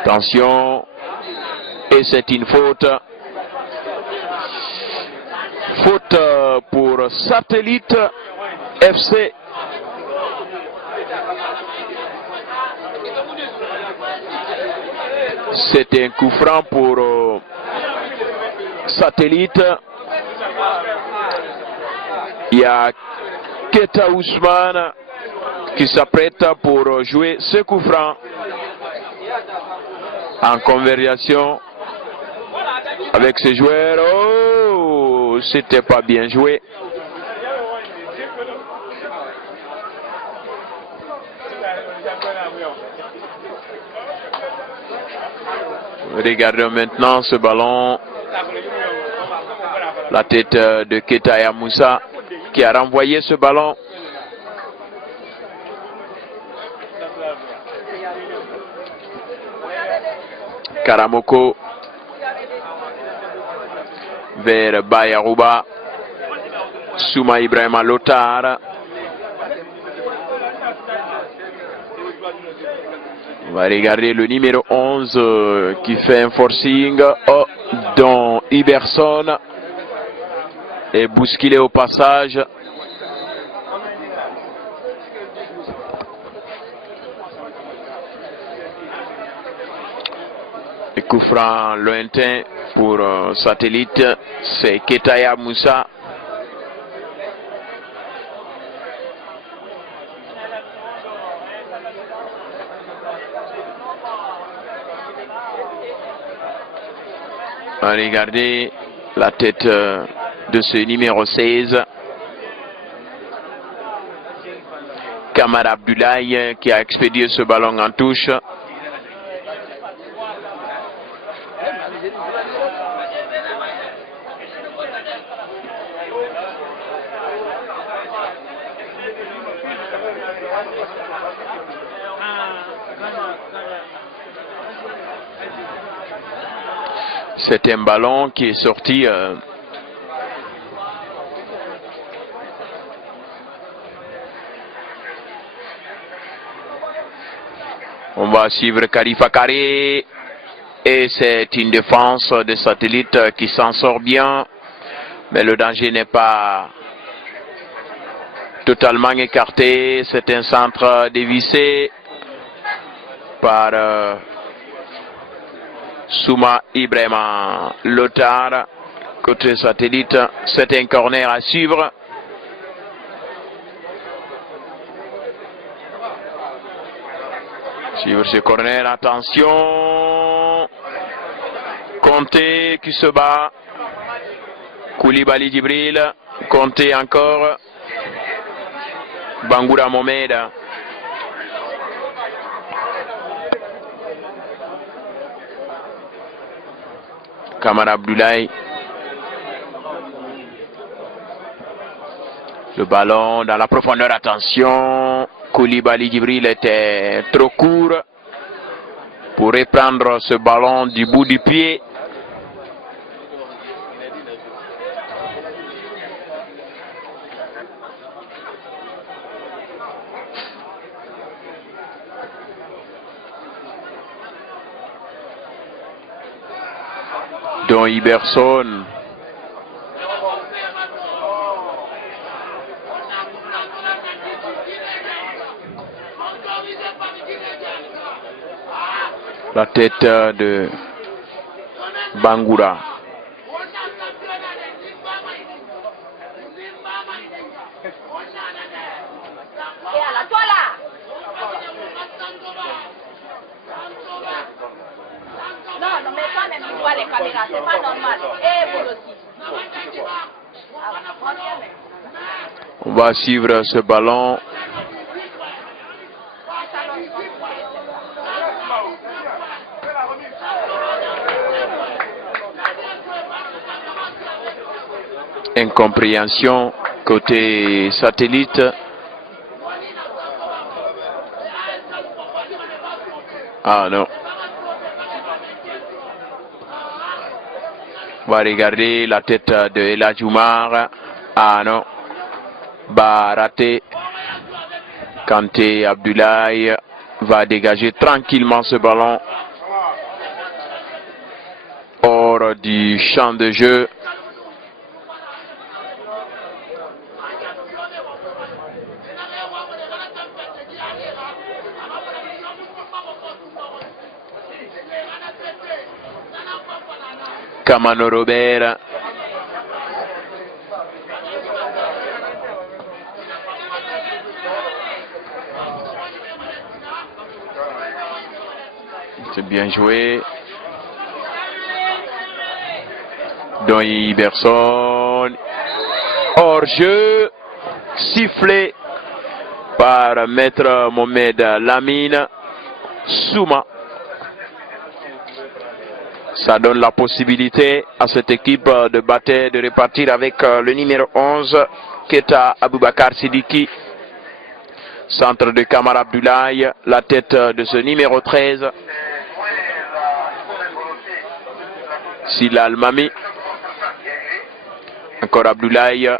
Attention, et c'est une faute. Faute pour Satellite FC. C'était un coup franc pour Satellite. Il y a Keta Ousmane qui s'apprête pour jouer ce coup franc en conversation avec ses joueurs. Oh, c'était pas bien joué. Regardons maintenant ce ballon. La tête de Ketaya Moussa qui a renvoyé ce ballon. Karamoko vers Bayarouba. Souma Ibrahima Lotar. On va regarder le numéro 11 qui fait un forcing dans Iberson. Et bousculé au passage. Et coup franc lointain pour Satellite, c'est Ketaya Moussa. Regardez la tête de ce numéro 16. Kamara Abdoulaye qui a expédié ce ballon en touche. C'est un ballon qui est sorti on va suivre Khalifa Carré et c'est une défense de Satellite qui s'en sort bien, mais le danger n'est pas totalement écarté. C'est un centre dévissé par Souma Ibrahima Lotar côté Satellite. C'est un corner à suivre. Suivre ce corner, attention. Conté qui se bat. Koulibaly Djibril. Conté encore. Bangoura Mohamed. Kamara Abdoulaye. Le ballon dans la profondeur, attention. Koulibaly Djibril était trop court pour reprendre ce ballon du bout du pied. Don Iberson. La tête de Bangoura. Les caméras, c'est pas normal. Et vous aussi. On va suivre ce ballon. Incompréhension côté satellite. Ah non. On va regarder la tête de El Hadji Oumar. Ah non. Bah raté. Kanté Abdoulaye va dégager tranquillement ce ballon hors du champ de jeu. Kamano Robert. C'est bien joué. Don Iberson. Hors jeu. Sifflé par Maître Mohamed Lamine Souma. Ça donne la possibilité à cette équipe de Baté de repartir avec le numéro 11, Keta Aboubakar Sidiki. Centre de Kamara Abdoulaye, la tête de ce numéro 13. Silal Mami. Encore Abdoulaye.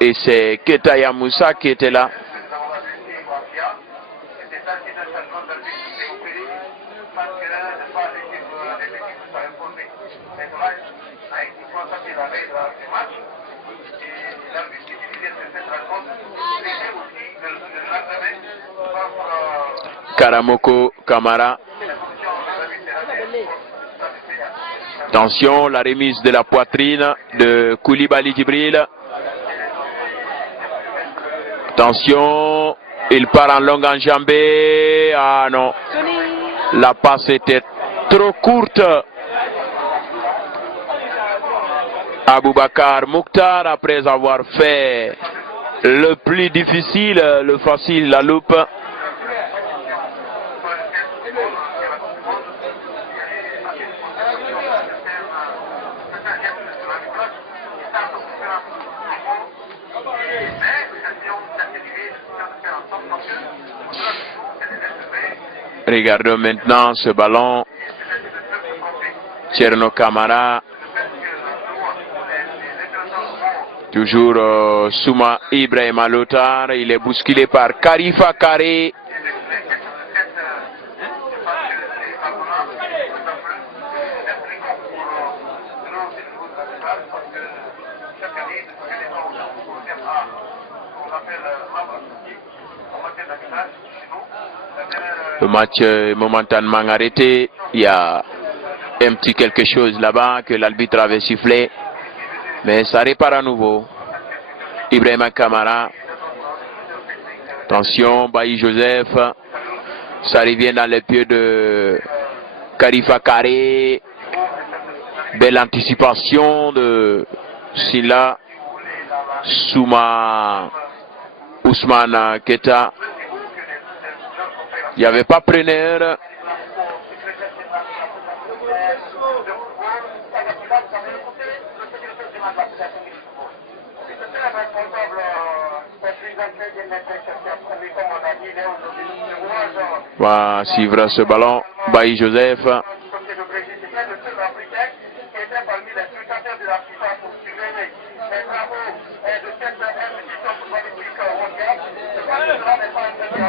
Et c'est Keta Yamoussa qui était là. Karamoko Kamara. Attention, la remise de la poitrine de Koulibaly Djibril. Attention, il part en longue enjambée. Ah non, la passe était trop courte. Aboubakar Mouktar, après avoir fait le plus difficile, le facile, la loupe. Regardons maintenant ce ballon. Tcherno Kamara. Toujours Souma Ibrahim Alotar. Il est bousculé par Karifa Kare. Le match est momentanément arrêté. Il y a un petit quelque chose là-bas que l'arbitre avait sifflé. Mais ça répare à nouveau. Ibrahima Kamara. Attention, Bailly Joseph. Ça revient dans les pieds de Karifa Kare. Belle anticipation de Silla. Souma Ousmane Keta. Il n'y avait pas preneur. Va suivre ce ballon. Bailly Joseph.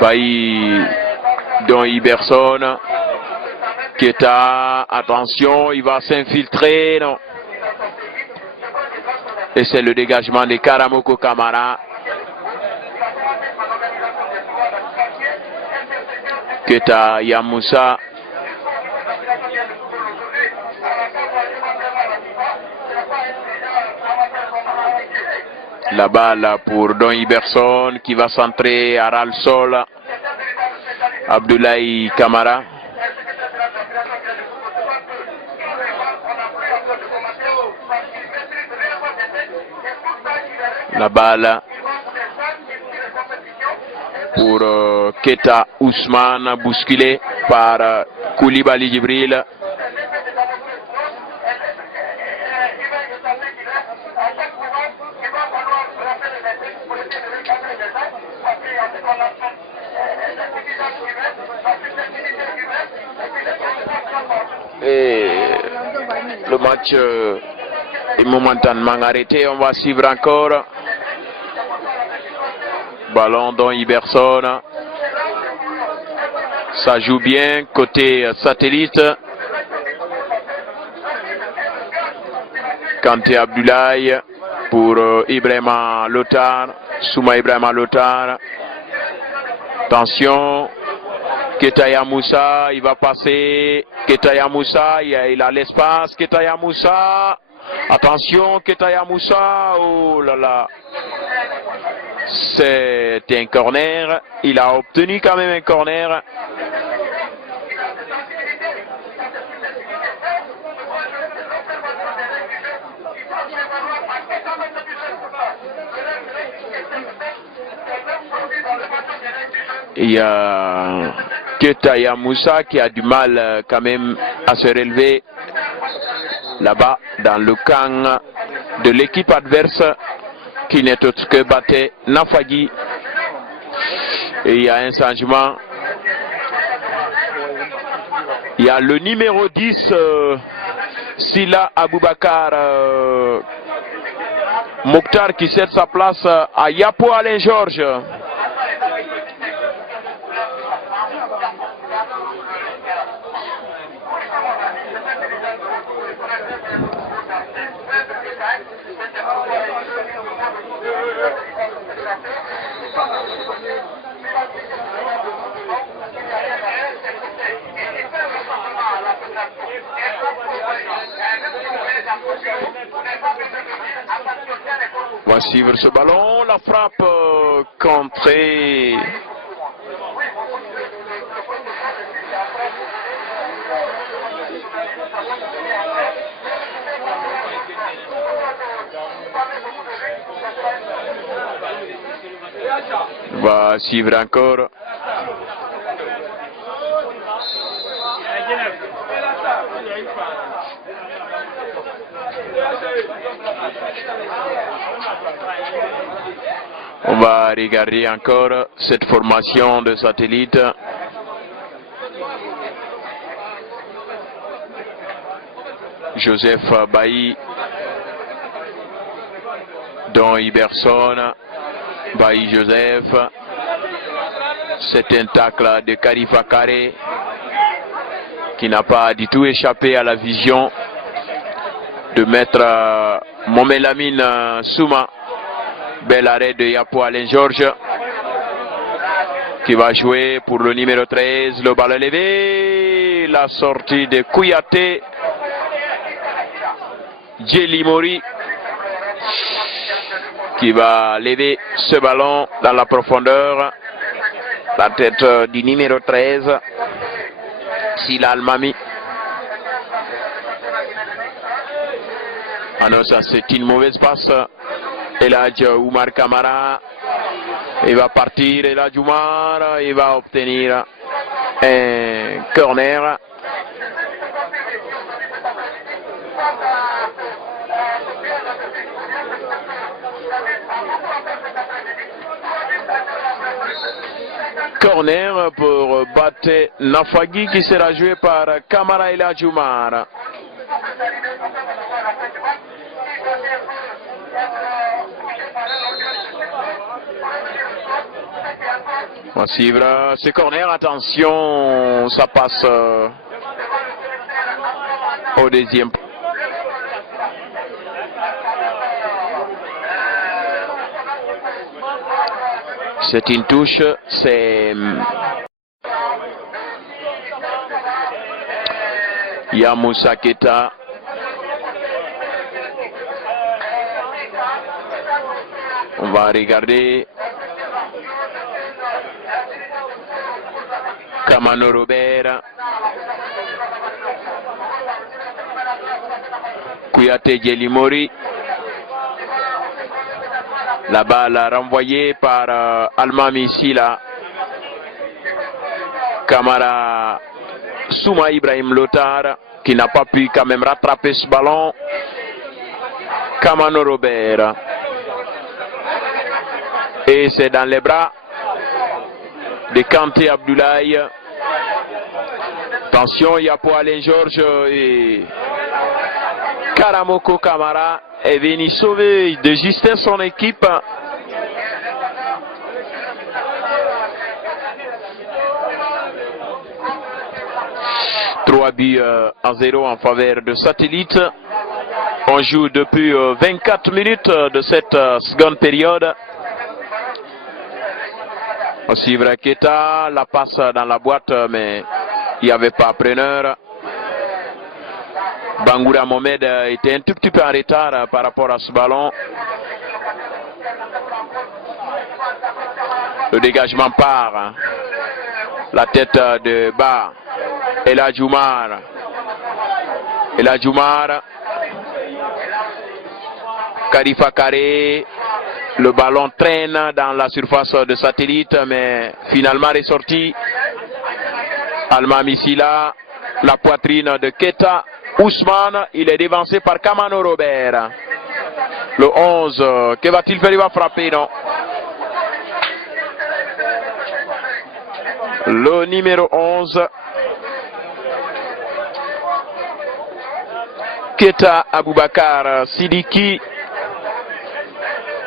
Bailly Don Iberson. Keta, attention, il va s'infiltrer. Non, Et c'est le dégagement de Karamoko Kamara. Keta Yamoussa. La balle pour Don Iberson qui va centrer à ras le sol. Abdoulaye Kamara. La balle pour Keta Ousmane, bousculé par Koulibaly Djibril. Et le match est momentanément arrêté. On va suivre encore. Ballon dans Iberson. Ça joue bien côté satellite. Kanté Abdoulaye pour Ibrahima Lothar. Souma Ibrahima Lothar. Attention. Ketaya Moussa, il va passer. Ketaya Moussa, il a l'espace. Ketaya Moussa. Attention, Ketaya Moussa. Oh là là. C'est un corner. Il a obtenu quand même un corner. Il y a Ketaya Moussa qui a du mal quand même à se relever là-bas dans le camp de l'équipe adverse qui n'est autre que Baté Nafagui. Et il y a un changement. Il y a le numéro 10 Sila Aboubakar Mokhtar qui cède sa place à Yapo Alain Georges. On va suivre ce ballon, la frappe contrée. On va suivre encore. On va regarder encore cette formation de satellite. Joseph Bailly, Don Iberson, Bailly Joseph. C'est un tacle de Khalifa Kare qui n'a pas du tout échappé à la vision de maître Momelamine Souma. Bel arrêt de Yapo Alain Georges qui va jouer pour le numéro 13. Le ballon levé. La sortie de Kouyaté. Djeli Mori qui va lever ce ballon dans la profondeur. La tête du numéro 13. Sila Almami. Ah non, ça c'est une mauvaise passe. Eladj Oumar Kamara, il va partir, Eladj Oumar, il va obtenir un corner. Corner pour Baté Nafagui qui sera joué par Kamara Eladj Oumar. On va suivre ce corner, attention, ça passe au deuxième. C'est une touche, c'est Yamoussa Keita. On va regarder Kamano Robert, Kouyaté Djelimori. La balle renvoyée par Alma Missila. Kamara Souma Ibrahim Lotar qui n'a pas pu quand même rattraper ce ballon. Kamano Robert. Et c'est dans les bras de Kanté Abdoulaye. Attention, il y a pour Alain Georges et Karamoko Kamara est venu sauver de justesse son équipe. Trois buts à 0 en faveur de Satellite. On joue depuis 24 minutes de cette seconde période. On suivra Keita, la passe dans la boîte, mais il n'y avait pas preneur. Bangoura Mohamed était un tout petit peu en retard par rapport à ce ballon. Le dégagement part. La tête de Ba. El Hadji Oumar. El Hadji Oumar. Khalifa Karé. Le ballon traîne dans la surface de Satellite, mais finalement ressorti. Alma Missila, la poitrine de Keita. Ousmane, il est dévancé par Kamano Robert. Le 11, que va-t-il faire? Il va frapper, non? Le numéro 11. Keita Aboubakar Sidiki,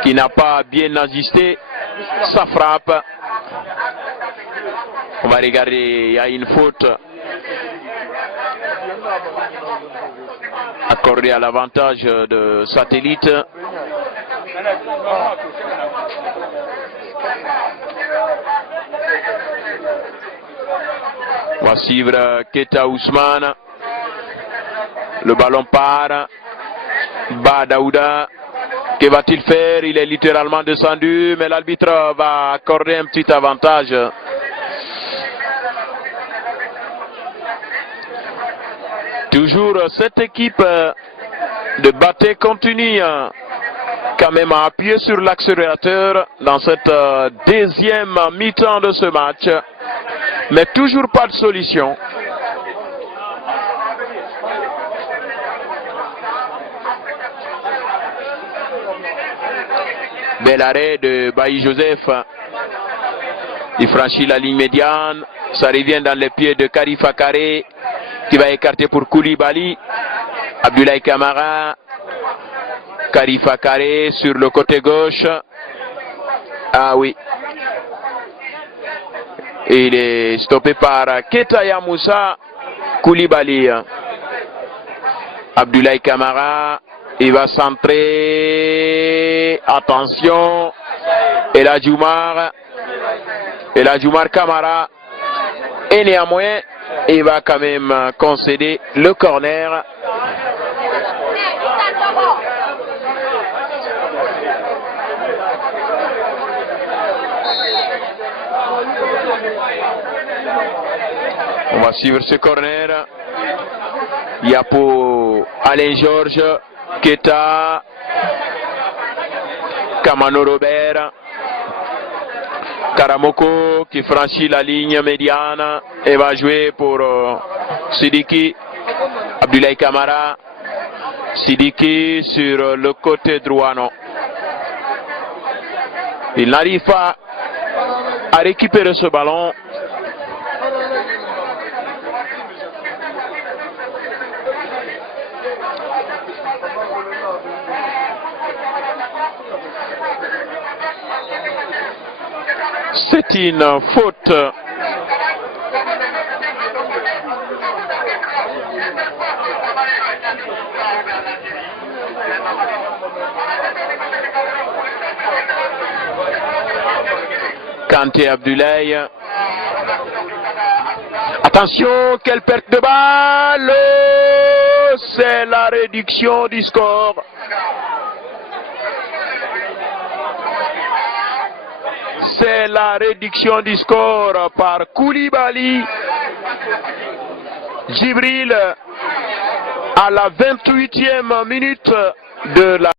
qui n'a pas bien assisté, ça frappe. On va regarder, il y a une faute accordée à l'avantage de Satellite. On va suivre Keita Ousmane. Le ballon part. Ba Daouda. Que va-t-il faire? Il est littéralement descendu, mais l'arbitre va accorder un petit avantage. Toujours cette équipe de Baté continue quand même à appuyer sur l'accélérateur dans cette deuxième mi-temps de ce match, mais toujours pas de solution. Bel arrêt de Bailly Joseph. Il franchit la ligne médiane. Ça revient dans les pieds de Khalifa Karé qui va écarter pour Koulibaly. Abdoulaye Kamara. Khalifa Karé sur le côté gauche. Ah oui. Et il est stoppé par Keita Yamoussa Koulibaly. Abdoulaye Kamara. Il va centrer. Attention. El Hadji Oumar. El Hadji Oumar Kamara. Et néanmoins, il va quand même concéder le corner. On va suivre ce corner. Il y a pour Alain Georges, Keita, Kamano Robert, Karamoko qui franchit la ligne médiane et va jouer pour Sidiki. Abdoulaye Kamara. Sidiki sur le côté droit, non. Il n'arrive pas à récupérer ce ballon. C'est une faute. Kanté Abdoulaye. Attention, quelle perte de balle! C'est la réduction du score. C'est la réduction du score par Koulibaly. Djibril à la 28e minute de la